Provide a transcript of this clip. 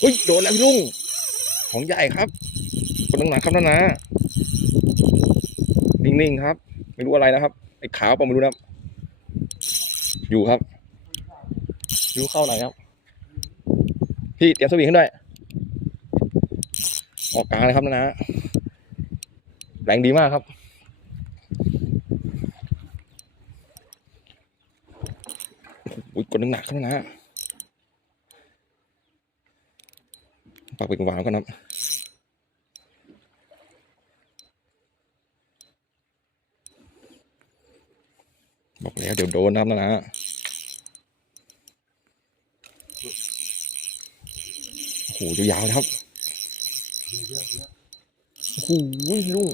เฮ้ยโดนแล้วพี่ลุง ของใหญ่ครับคนหนักครับนั่นนะนิ่งๆครับ ไม่รู้อะไรนะครับไอ้ขาวเปล่าไม่รู้นะอยู่ครับอยู่เข้าไหนครับ พี่เตรียมสวิงขึ้นด้วย ออกกลางเลยครับนั่นะแรงดีมากครับอุ้ยกดหนักๆครับนั่นนะ ปากเป็นหวานกันครับบอกแล้วเดี๋ยวโดนนะครับนะนะโอ้โหยาวนะครับโอ้โหลุง